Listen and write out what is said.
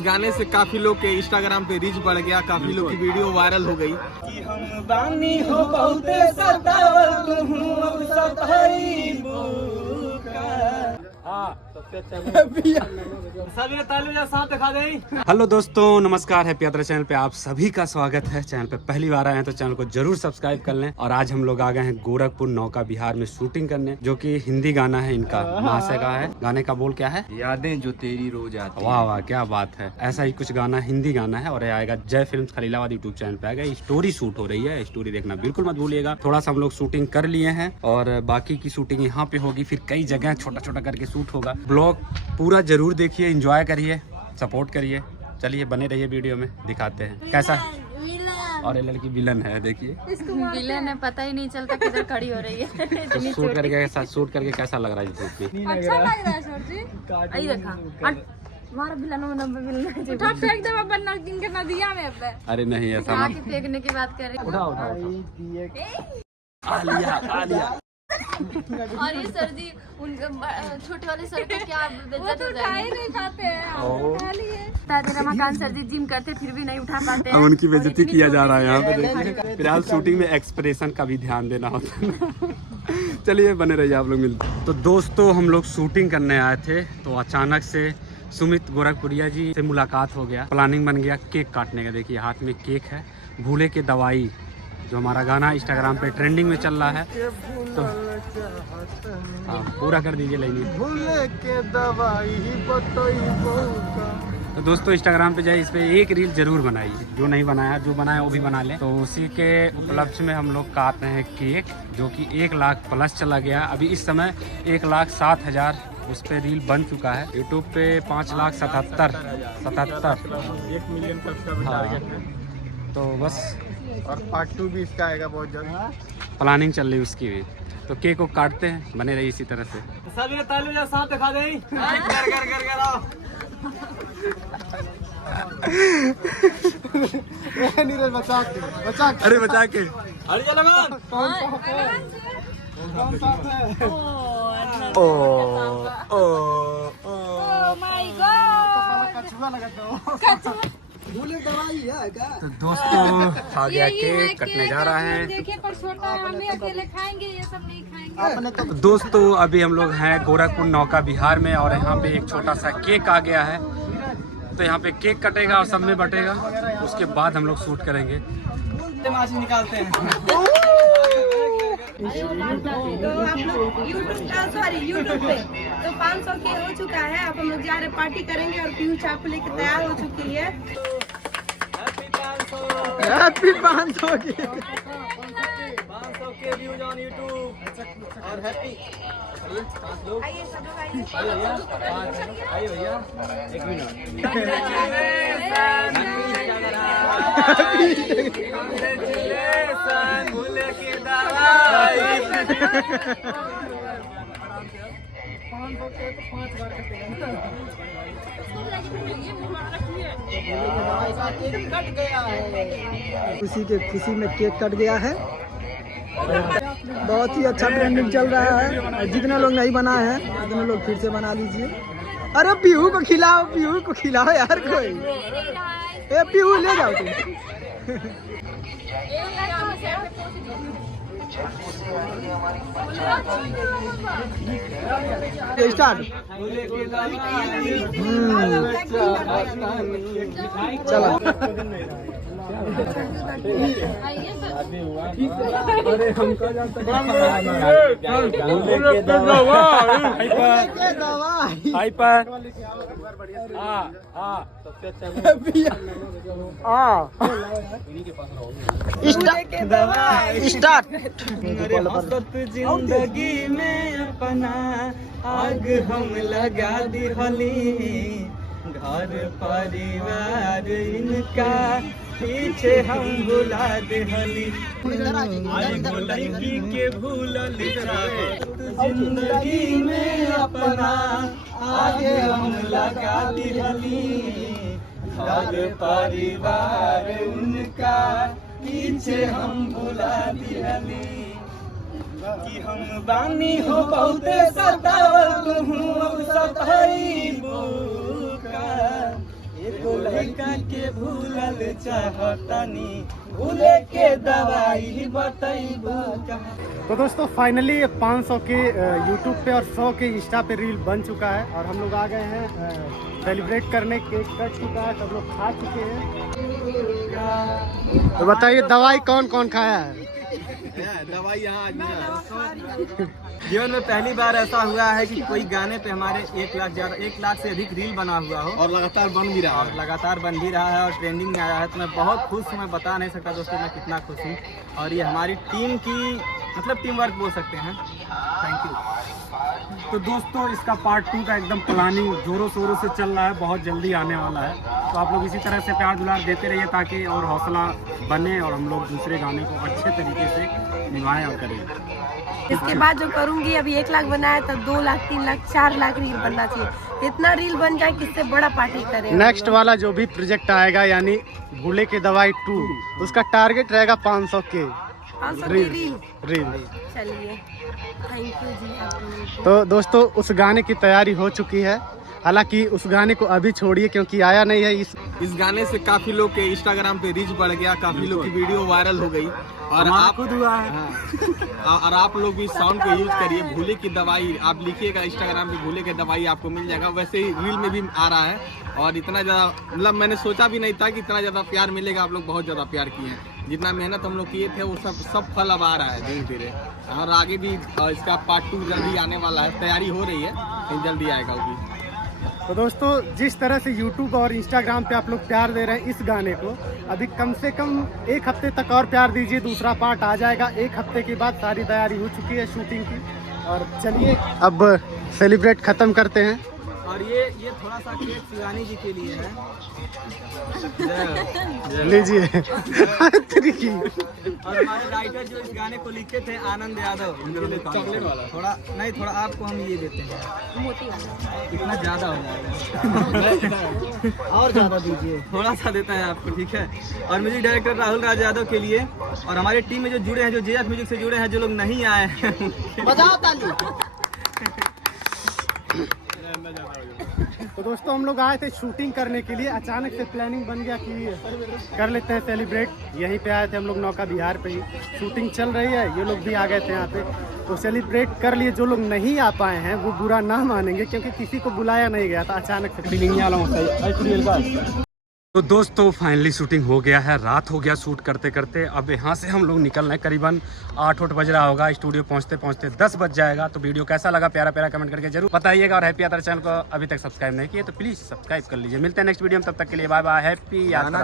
गाने से काफी लोग के इंस्टाग्राम पे रीच बढ़ गया, काफी लोग की वीडियो वायरल हो गई कि हम बानी हो बहुते सतावल तुहू अब सताईबू का। हेलो दोस्तों, नमस्कार। हैप्पी यात्रा चैनल पे आप सभी का स्वागत है। चैनल पे पहली बार आए हैं तो चैनल को जरूर सब्सक्राइब कर लें। और आज हम लोग आ गए हैं गोरखपुर नौका बिहार में शूटिंग करने, जो कि हिंदी गाना है इनका, महाशय का है। गाने का बोल क्या है? यादें जो तेरी रोज आती। वाह वाह, क्या बात है। ऐसा ही कुछ गाना, हिंदी गाना है और ये आएगा जय फिल्म्स खलीलाबाद यूट्यूब चैनल पे आएगा। स्टोरी शूट हो रही है, स्टोरी देखना बिल्कुल मत भूलिएगा। थोड़ा सा हम लोग शूटिंग कर लिए हैं और बाकी की शूटिंग यहाँ पे होगी, फिर कई जगह छोटा छोटा करके शूट होगा। ब्लॉग पूरा जरूर देखिए, एंजॉय करिए, सपोर्ट करिए। चलिए बने रहिए, वीडियो में दिखाते हैं कैसा। और ये लड़की विलन है, देखिए विलन है, पता ही नहीं चलता किधर खड़ी हो रही है। तो शूट करके कैसा लग रहा है? अच्छा लग रहा है सर जी। आई देखा हमारा विलन हो, नंबर विलन उठा फेंक दे अपन नमकीन के नदिया में अपने। अरे नहीं, ऐसा मत फेंकने की बात कर रहे। उठा आलिया। और ये सर जी उनके छोटे वाले सर को क्या बेइज्जत हो जाएगी, नहीं पाते हैं। रमाकांत सर जी जिम करते फिर भी नहीं उठा पाते हैं। अब उनकी बेइज्जती किया जा रहा है यहाँ पे, देखिए। फिलहाल शूटिंग में एक्सप्रेशन का भी ध्यान देना होता है। चलिए बने रहिए, आप लोग मिलते। तो दोस्तों, हम लोग शूटिंग करने आए थे तो अचानक से सुमित गोरखपुरिया जी से मुलाकात हो गया। प्लानिंग बन गया केक काटने का। देखिए हाथ में केक है, भूले के दवाई, जो हमारा गाना इंस्टाग्राम पे ट्रेंडिंग में चल रहा है। तो हाँ, पूरा कर दीजिए लाइनिंग। भूले के दवाई तो दोस्तों इंस्टाग्राम पे जाइए, इस पे एक रील जरूर बनाइए। जो नहीं बनाया, जो बनाया वो भी बना ले। तो उसी के उपलक्ष्य में हम लोग काट रहे हैं केक, जो कि 1 लाख प्लस चला गया। अभी इस समय 1,07,000 उस पे रील बन चुका है। यूट्यूब पे 5,77,77 1 मिलियन तक का भी टारगेट है। तो बस, और पार्ट 2 भी इसका आएगा बहुत जल्द। प्लानिंग चल रही है उसकी भी। तो केक को काटते हैं, बने रहिए इसी तरह से। साथ दिखा दे। नीरज बचा के। अरे बचा के। अरे चलो कौन साथ है? माय गॉड, कछुआ लगा तो भूले दवाई है क्या? तो दोस्तों आ गया केक, कटने जा रहा है। देखिए पर छोटा है, हम भी अकेले खाएंगे, ये सब नहीं खाएंगे। तो दोस्तों अभी हम लोग हैं गोरखपुर नौका बिहार में और यहाँ पे एक छोटा सा केक आ गया है। तो यहाँ पे केक कटेगा और सब में बटेगा, उसके बाद हम लोग शूट करेंगे। माछी निकालते हैं। यूट्यूब पे तो 500 के हो चुका है। अब हम लोग जा रहे पार्टी करेंगे और पीयूष आपको लेकर तैयार हो चुकी है। हैप्पी 500 के व्यूज ऑन यूट्यूब और हैप्पी। आइए सब लोग आइए भैया, एक मिनट। भूले की दवाई। 500 के तो 5 बार कट गया है। खुशी में केक कट गया है। बहुत ही अच्छा ट्रेंडिंग चल रहा है। जितने लोग नहीं बनाए हैं उतने लोग फिर से बना लीजिए। अरे पीहू को खिलाओ यार कोई। ए पीहू ले जाओ तुम। स्टार्ट। चलो अरे हमको जिंदगी में अपना आग हम लगा दी होली। घर परिवार इनका पीछे हम भुला दे होली। लड़की के भूलल जिंदगी में अपना आगे हम लगा दी होली। घर परिवार उनका पीछे हम भुला दी होली। कि हम बानी हो बहुते सतावल तुहू अब सताईबू का। एको लड़का के भूलल चाहतानी भूले के दवाई बताइबू का। तो दोस्तों फाइनली 500 के यूट्यूब पे और 100 के इंस्टा पे रील बन चुका है और हम लोग आ गए हैं सेलिब्रेट करने। केक कट चुका है, सब लोग खा चुके हैं। तो बताइए दवाई कौन कौन खाया है? दवाई यहाँ जीवन में पहली बार ऐसा हुआ है कि कोई गाने पे हमारे 1 लाख से अधिक रील बना हुआ हो और लगातार बन भी रहा है और ट्रेंडिंग में आया है। तो मैं बहुत खुश हूँ, मैं बता नहीं सकता दोस्तों मैं कितना खुश हूँ। और ये हमारी टीम की मतलब टीम वर्क बोल सकते हैं। Thank you. तो दोस्तों इसका पार्ट 2 का एकदम प्लानिंग जोरों शोरों से चल रहा है, बहुत जल्दी आने वाला है। तो आप लोग इसी तरह से प्यार दुलार देते रहिए ताकि और हौसला बने और हम लोग दूसरे गाने को अच्छे तरीके से निभाएं और करें। इसके बाद जो करूंगी, अभी 1 लाख बनाया तो 2 लाख 3 लाख 4 लाख रील बनना चाहिए। इतना रील बन जाए कि इससे बड़ा पार्टी करें। नेक्स्ट वाला जो भी प्रोजेक्ट आएगा यानी भूले की दवाई 2, उसका टारगेट रहेगा 500 के 500 की रील। चलिए थैंक यू जी आपको। तो दोस्तों उस गाने की तैयारी हो चुकी है, हालांकि उस गाने को अभी छोड़िए क्योंकि आया नहीं है। इस गाने से काफी लोग के इंस्टाग्राम पे रीच बढ़ गया, काफी लोग की वीडियो वायरल हो गई और आप खुद हुआ है। और आप लोग भी साउंड को यूज करिए। भूले की दवाई आप लिखिएगा इंस्टाग्राम पे, भूले की दवाई आपको मिल जाएगा। वैसे ही रील में भी आ रहा है और इतना ज्यादा मतलब मैंने सोचा भी नहीं था कि इतना ज्यादा प्यार मिलेगा। आप लोग बहुत ज्यादा प्यार किए हैं, जितना मेहनत हम लोग किए थे वो सब फल अब आ रहा है धीरे धीरे। और आगे भी इसका पार्ट 2 जल्दी आने वाला है, तैयारी हो रही है, लेकिन जल्दी आएगा वो भी। तो दोस्तों जिस तरह से YouTube और Instagram पे आप लोग प्यार दे रहे हैं इस गाने को, अभी कम से कम 1 हफ्ते तक और प्यार दीजिए, दूसरा पार्ट आ जाएगा। 1 हफ्ते के बाद सारी तैयारी हो चुकी है शूटिंग की। और चलिए अब सेलिब्रेट खत्म करते हैं। और ये थोड़ा सा केक शिवानी जी के लिए है। लीजिए। और हमारे राइटर जो इस गाने को लिखे थे आनंद यादव, चॉकलेट वाला थोड़ा आपको हम ये देते हैं, मोती वाला। इतना ज्यादा हो जाएगा। और ज्यादा दीजिए, थोड़ा सा देते हैं आपको, ठीक है। और म्यूजिक डायरेक्टर राहुल राज यादव के लिए और हमारी टीम में जो जुड़े हैं, जो JF म्यूजिक से जुड़े हैं, जो लोग नहीं आए हैं बजाओ ताली। तो दोस्तों हम लोग आए थे शूटिंग करने के लिए, अचानक से प्लानिंग बन गया कि कर लेते हैं सेलिब्रेट। यहीं पे आए थे हम लोग, नौका बिहार पे ही शूटिंग चल रही है, ये लोग भी आ गए थे यहाँ पे तो सेलिब्रेट कर लिए। जो लोग नहीं आ पाए हैं वो बुरा ना मानेंगे क्योंकि किसी को बुलाया नहीं गया था, अचानक से फीलिंग वाला होता है। तो दोस्तों फाइनली शूटिंग हो गया है, रात हो गया शूट करते करते। अब यहाँ से हम लोग निकल रहे हैं, करीबन 8 बज रहा होगा, स्टूडियो पहुँचते पहुँचते 10 बज जाएगा। तो वीडियो कैसा लगा प्यारा प्यारा कमेंट करके जरूर बताइएगा। और हैप्पी यात्रा चैनल को अभी तक सब्सक्राइब नहीं किए तो प्लीज़ सब्सक्राइब कर लीजिए। मिलते हैं नेक्स्ट वीडियो में, तब तक के लिए बाय बाय, हैप्पी यात्रा।